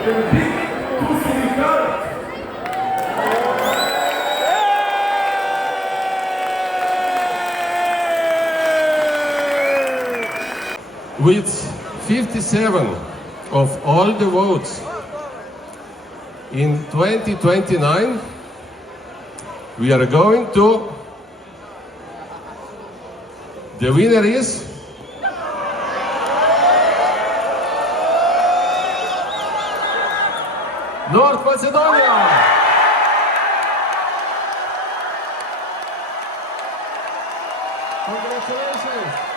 With 57 of all the votes in 2029, we are going to, the winner is North Macedonia! Congratulations!